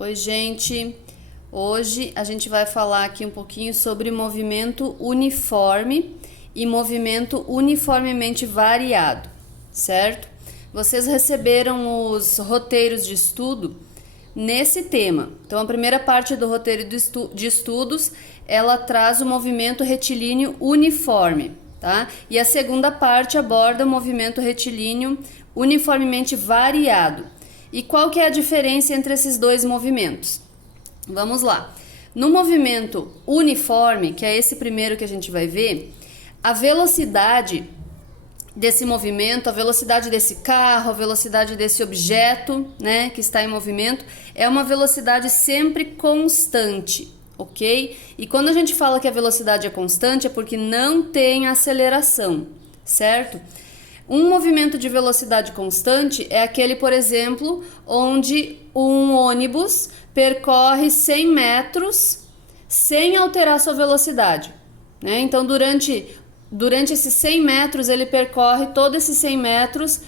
Oi, gente. Hoje a gente vai falar aqui um pouquinho sobre movimento uniforme e movimento uniformemente variado, certo? Vocês receberam os roteiros de estudo nesse tema. Então, a primeira parte do roteiro de estudos, ela traz o movimento retilíneo uniforme, tá? E a segunda parte aborda o movimento retilíneo uniformemente variado. E qual que é a diferença entre esses dois movimentos? Vamos lá. No movimento uniforme, que é esse primeiro que a gente vai ver, a velocidade desse movimento, a velocidade desse carro, a velocidade desse objeto, né, que está em movimento, é uma velocidade sempre constante, ok? E quando a gente fala que a velocidade é constante, é porque não tem aceleração, certo? Um movimento de velocidade constante é aquele, por exemplo, onde um ônibus percorre 100 metros sem alterar sua velocidade, né? Então, durante esses 100 metros, ele percorre todos esses 100 metros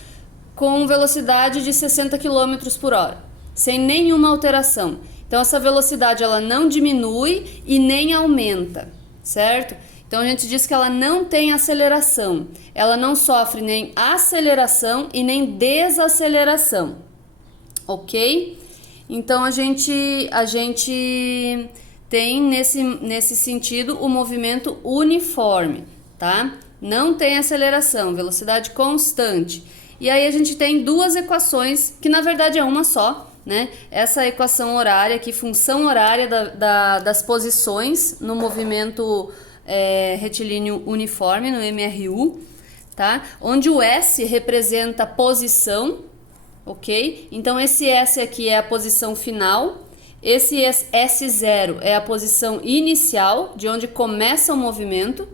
com velocidade de 60 km por hora, sem nenhuma alteração. Então, essa velocidade ela não diminui e nem aumenta, certo? Então, a gente diz que ela não tem aceleração. Ela não sofre nem aceleração e nem desaceleração, ok? Então, a gente tem nesse sentido o movimento uniforme, tá? Não tem aceleração, velocidade constante. E aí a gente tem duas equações, que na verdade é uma só, né? Essa equação horária aqui, função horária das posições no movimento retilíneo uniforme, no MRU, tá? Onde o S representa posição, ok? Então esse S aqui é a posição final, esse S0 é a posição inicial, de onde começa o movimento,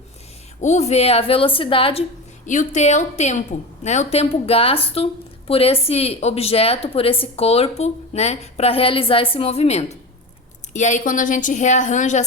o V é a velocidade e o T é o tempo, né? O tempo gasto por esse objeto, por esse corpo, né? Para realizar esse movimento. E aí, quando a gente rearranja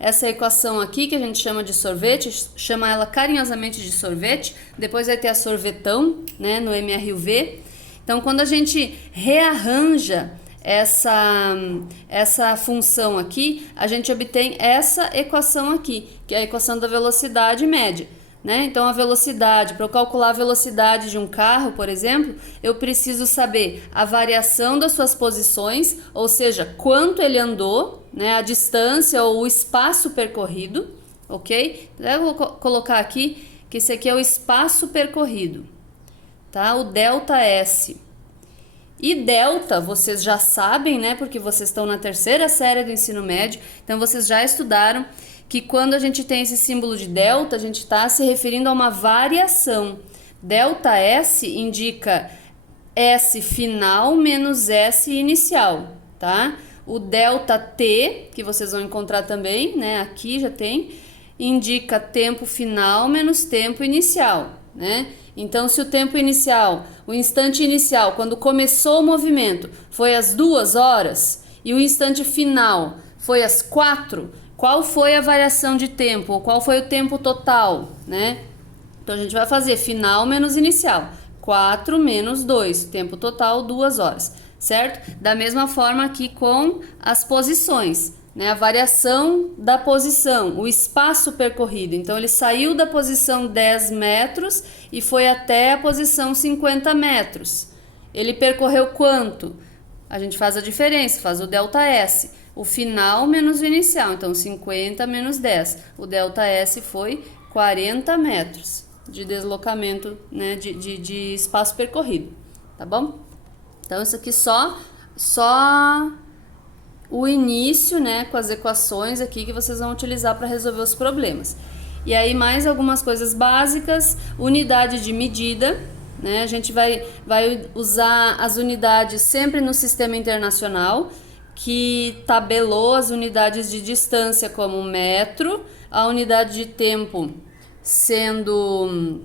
essa equação aqui, que a gente chama de sorvete, chama ela carinhosamente de sorvete, depois vai ter a sorvetão, né, no MRUV. Então, quando a gente rearranja essa função aqui, a gente obtém essa equação aqui, que é a equação da velocidade média, né? Então, a velocidade, para eu calcular a velocidade de um carro, por exemplo, eu preciso saber a variação das suas posições, ou seja, quanto ele andou, né? A distância ou o espaço percorrido, ok? Então, eu vou colocar aqui que esse aqui é o espaço percorrido, tá? O delta S. E delta, vocês já sabem, né? Porque vocês estão na terceira série do ensino médio, então vocês já estudaram que quando a gente tem esse símbolo de delta, a gente está se referindo a uma variação. Delta S indica S final menos S inicial, tá? O delta T, que vocês vão encontrar também, né? Aqui já tem, indica tempo final menos tempo inicial, né? Então, se o tempo inicial, o instante inicial, quando começou o movimento, foi às 2 horas e o instante final foi às 4, qual foi a variação de tempo? Ou qual foi o tempo total, né? Então, a gente vai fazer final menos inicial. 4 menos 2, tempo total 2 horas, certo? Da mesma forma aqui com as posições, né? A variação da posição, o espaço percorrido. Então, ele saiu da posição 10 metros e foi até a posição 50 metros. Ele percorreu quanto? A gente faz a diferença, faz o delta S. O final menos o inicial, então 50 menos 10. O delta S foi 40 metros de deslocamento, né, de espaço percorrido, tá bom? Então, isso aqui só o início, né, com as equações aqui que vocês vão utilizar para resolver os problemas. E aí, mais algumas coisas básicas, unidade de medida, né, a gente vai usar as unidades sempre no sistema internacional, que tabelou as unidades de distância como metro, a unidade de tempo sendo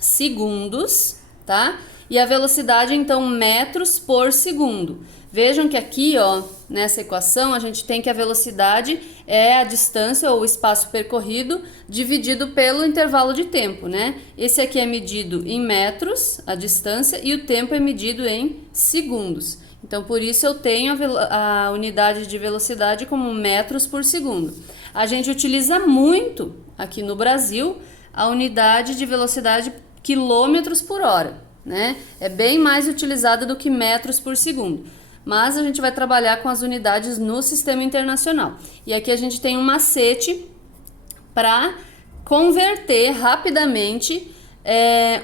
segundos, tá? E a velocidade, então, metros por segundo. Vejam que aqui, ó, nessa equação, a gente tem que a velocidade é a distância ou o espaço percorrido dividido pelo intervalo de tempo, né? Esse aqui é medido em metros, a distância, e o tempo é medido em segundos. Então, por isso eu tenho a unidade de velocidade como metros por segundo. A gente utiliza muito aqui no Brasil a unidade de velocidade quilômetros por hora, né? É bem mais utilizada do que metros por segundo. Mas a gente vai trabalhar com as unidades no sistema internacional. E aqui a gente tem um macete para converter rapidamente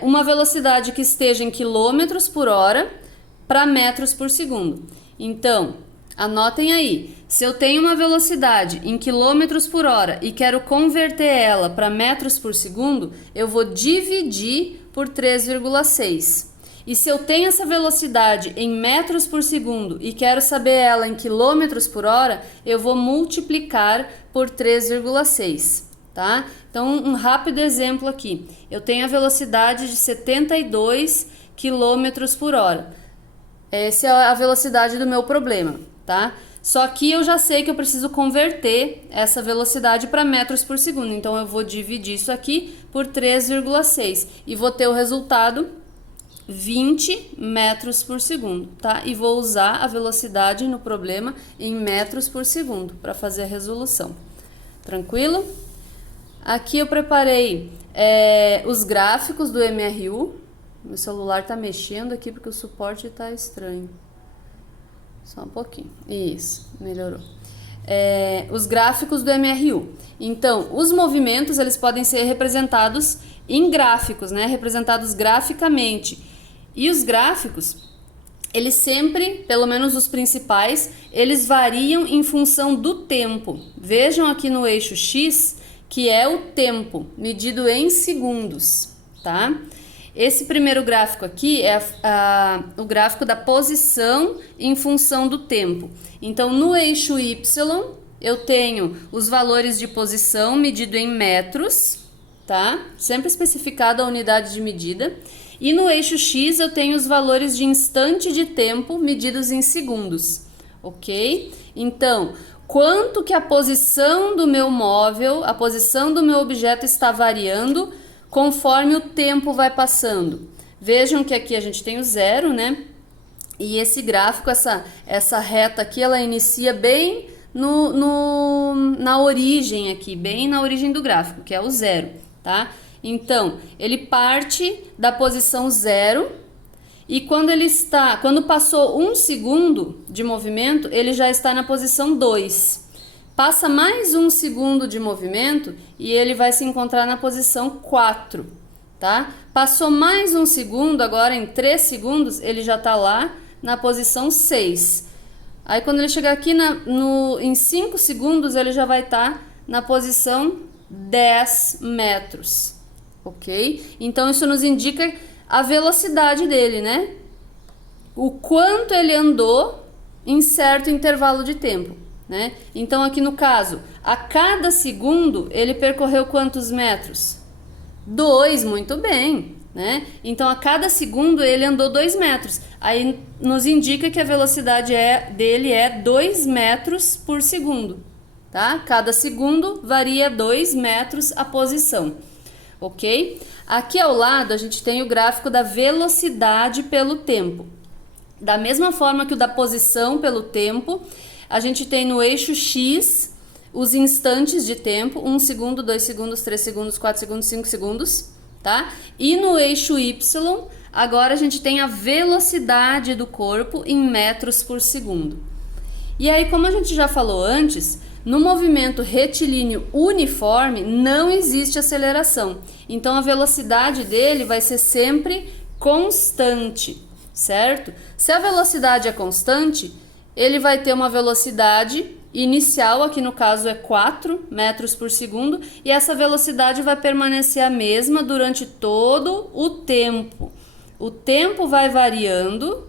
uma velocidade que esteja em quilômetros por hora para metros por segundo. Então, anotem aí, se eu tenho uma velocidade em quilômetros por hora e quero converter ela para metros por segundo, eu vou dividir por 3,6. E se eu tenho essa velocidade em metros por segundo e quero saber ela em quilômetros por hora, eu vou multiplicar por 3,6, tá? Então, um rápido exemplo aqui. Eu tenho a velocidade de 72 quilômetros por hora. Essa é a velocidade do meu problema, tá? Só que eu já sei que eu preciso converter essa velocidade para metros por segundo. Então, eu vou dividir isso aqui por 3,6 e vou ter o resultado 20 metros por segundo, tá? E vou usar a velocidade no problema em metros por segundo para fazer a resolução. Tranquilo? Aqui eu preparei os gráficos do MRU. Meu celular tá mexendo aqui porque o suporte tá estranho. Só um pouquinho. Isso, melhorou. Os gráficos do MRU. Então, os movimentos, eles podem ser representados em gráficos, né? Representados graficamente. E os gráficos, eles sempre, pelo menos os principais, eles variam em função do tempo. Vejam aqui no eixo X, que é o tempo, medido em segundos, tá? Esse primeiro gráfico aqui é o gráfico da posição em função do tempo. Então, no eixo Y, eu tenho os valores de posição medido em metros, tá? Sempre especificado a unidade de medida. E no eixo X, eu tenho os valores de instante de tempo medidos em segundos, ok? Então, quanto que a posição do meu móvel, a posição do meu objeto está variando conforme o tempo vai passando. Vejam que aqui a gente tem o zero, né? E esse gráfico, essa reta aqui, ela inicia bem na origem aqui, bem na origem do gráfico, que é o zero, tá? Então, ele parte da posição zero e quando passou 1 segundo de movimento, ele já está na posição 2. Passa mais 1 segundo de movimento e ele vai se encontrar na posição 4, tá? Passou mais 1 segundo, agora em 3 segundos, ele já está lá na posição 6. Aí quando ele chegar aqui em 5 segundos, ele já vai estar na posição 10 metros, ok? Então isso nos indica a velocidade dele, né? O quanto ele andou em certo intervalo de tempo. Né? Então aqui no caso, a cada segundo ele percorreu quantos metros? 2, muito bem, né? Então a cada segundo ele andou 2 metros. Aí nos indica que a velocidade dele é 2 metros por segundo, tá? Cada segundo varia 2 metros a posição, ok? Aqui ao lado a gente tem o gráfico da velocidade pelo tempo. Da mesma forma que o da posição pelo tempo, a gente tem no eixo X os instantes de tempo, 1 segundo, 2 segundos, 3 segundos, 4 segundos, 5 segundos, tá? E no eixo Y, agora a gente tem a velocidade do corpo em metros por segundo. E aí, como a gente já falou antes, no movimento retilíneo uniforme não existe aceleração. Então a velocidade dele vai ser sempre constante, certo? Se a velocidade é constante, ele vai ter uma velocidade inicial, aqui no caso é 4 metros por segundo, e essa velocidade vai permanecer a mesma durante todo o tempo. O tempo vai variando,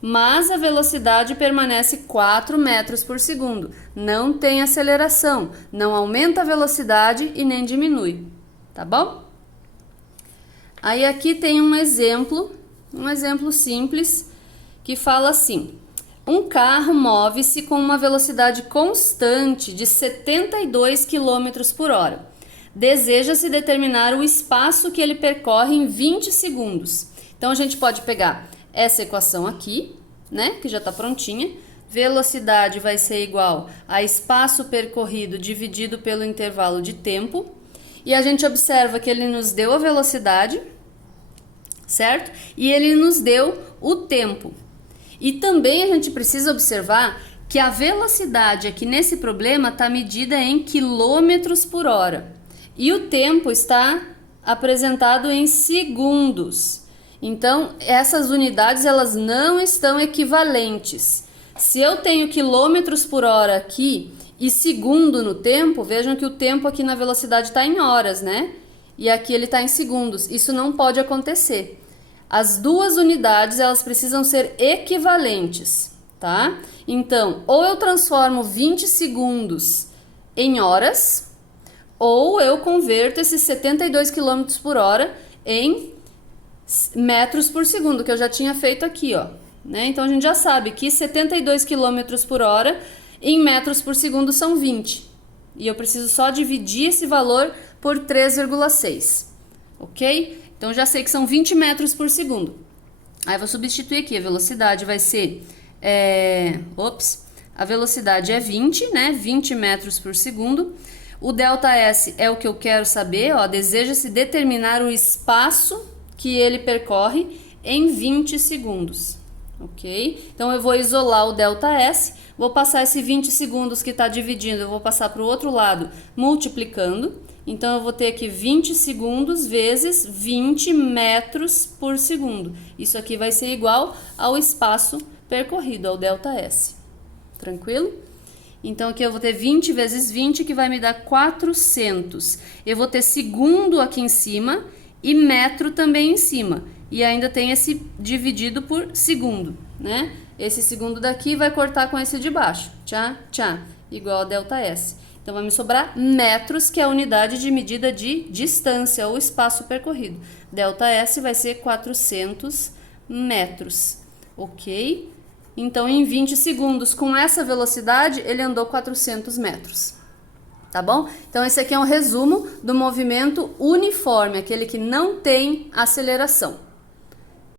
mas a velocidade permanece 4 metros por segundo. Não tem aceleração, não aumenta a velocidade e nem diminui, tá bom? Aí aqui tem um exemplo simples que fala assim: um carro move-se com uma velocidade constante de 72 km por hora. Deseja-se determinar o espaço que ele percorre em 20 segundos. Então, a gente pode pegar essa equação aqui, né, que já está prontinha. Velocidade vai ser igual a espaço percorrido dividido pelo intervalo de tempo. E a gente observa que ele nos deu a velocidade, certo? E ele nos deu o tempo. E também a gente precisa observar que a velocidade aqui nesse problema está medida em quilômetros por hora. E o tempo está apresentado em segundos. Então, essas unidades elas não estão equivalentes. Se eu tenho quilômetros por hora aqui e segundo no tempo, vejam que o tempo aqui na velocidade está em horas, né? E aqui ele está em segundos. Isso não pode acontecer. As duas unidades elas precisam ser equivalentes, tá? Então, ou eu transformo 20 segundos em horas, ou eu converto esses 72 km por hora em metros por segundo, que eu já tinha feito aqui, ó. Né? Então, a gente já sabe que 72 km por hora em metros por segundo são 20. E eu preciso só dividir esse valor por 3,6, ok? Então, já sei que são 20 metros por segundo. Aí, vou substituir aqui, a velocidade vai ser... a velocidade é 20, né? 20 metros por segundo. O ΔS é o que eu quero saber, ó. Deseja-se determinar o espaço que ele percorre em 20 segundos, ok? Então, eu vou isolar o ΔS, vou passar esse 20 segundos que está dividindo, eu vou passar para o outro lado multiplicando. Então, eu vou ter aqui 20 segundos vezes 20 metros por segundo. Isso aqui vai ser igual ao espaço percorrido, ao ΔS. Tranquilo? Então, aqui eu vou ter 20 vezes 20, que vai me dar 400. Eu vou ter segundo aqui em cima e metro também em cima. E ainda tem esse dividido por segundo, né? Esse segundo daqui vai cortar com esse de baixo. Tchá, tchá, igual a ΔS. Então, vai me sobrar metros, que é a unidade de medida de distância ou espaço percorrido. ΔS vai ser 400 metros, ok? Então, em 20 segundos, com essa velocidade, ele andou 400 metros. Tá bom? Então, esse aqui é um resumo do movimento uniforme, aquele que não tem aceleração.